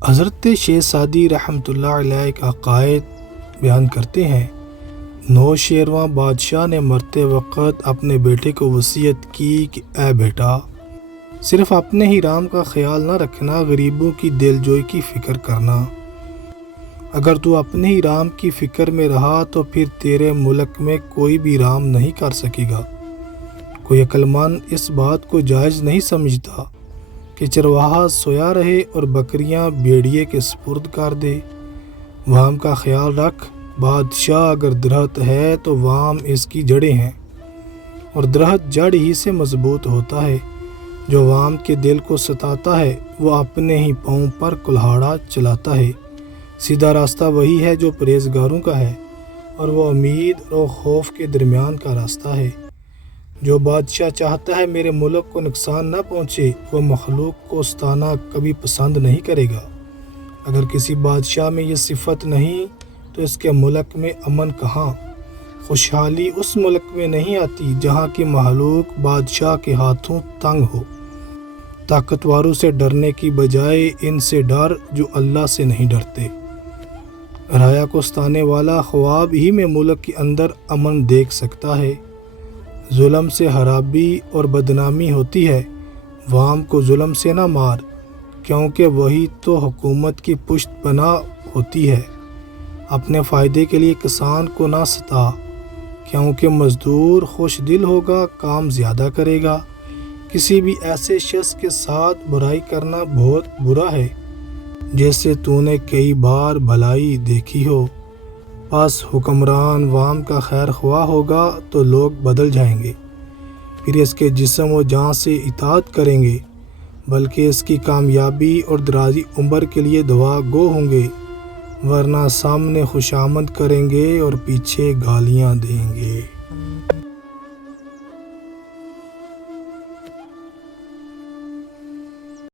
حضرت شیخ سعدی رحمۃ اللہ علیہ کا قائد بیان کرتے ہیں، نوشیروان بادشاہ نے مرتے وقت اپنے بیٹے کو وصیت کی کہ اے بیٹا، صرف اپنے ہی رام کا خیال نہ رکھنا، غریبوں کی دل جوئی کی فکر کرنا۔ اگر تو اپنے ہی رام کی فکر میں رہا تو پھر تیرے ملک میں کوئی بھی رام نہیں کر سکے گا۔ کوئی عقل مند اس بات کو جائز نہیں سمجھتا کہ چرواہا سویا رہے اور بکریاں بھیڑیے کے سپرد کر دے۔ وام کا خیال رکھ، بادشاہ اگر درخت ہے تو وام اس کی جڑیں ہیں، اور درخت جڑ ہی سے مضبوط ہوتا ہے۔ جو وام کے دل کو ستاتا ہے وہ اپنے ہی پاؤں پر کلہاڑا چلاتا ہے۔ سیدھا راستہ وہی ہے جو پرہیزگاروں کا ہے، اور وہ امید اور خوف کے درمیان کا راستہ ہے۔ جو بادشاہ چاہتا ہے میرے ملک کو نقصان نہ پہنچے، وہ مخلوق کو ستانا کبھی پسند نہیں کرے گا۔ اگر کسی بادشاہ میں یہ صفت نہیں تو اس کے ملک میں امن کہاں؟ خوشحالی اس ملک میں نہیں آتی جہاں کی مخلوق بادشاہ کے ہاتھوں تنگ ہو۔ طاقتوروں سے ڈرنے کی بجائے ان سے ڈر جو اللہ سے نہیں ڈرتے۔ رعایا کو ستانے والا خواب ہی میں ملک کے اندر امن دیکھ سکتا ہے۔ ظلم سے خرابی اور بدنامی ہوتی ہے۔ عوام کو ظلم سے نہ مار، کیونکہ وہی تو حکومت کی پشت بنا ہوتی ہے۔ اپنے فائدے کے لیے کسان کو نہ ستا، کیونکہ مزدور خوش دل ہوگا، کام زیادہ کرے گا۔ کسی بھی ایسے شخص کے ساتھ برائی کرنا بہت برا ہے جیسے تو نے کئی بار بھلائی دیکھی ہو۔ پس حکمران عوام کا خیر خواہ ہوگا تو لوگ بدل جائیں گے، پھر اس کے جسم و جان سے اطاعت کریں گے، بلکہ اس کی کامیابی اور درازی عمر کے لیے دعا گو ہوں گے، ورنہ سامنے خوشامد کریں گے اور پیچھے گالیاں دیں گے۔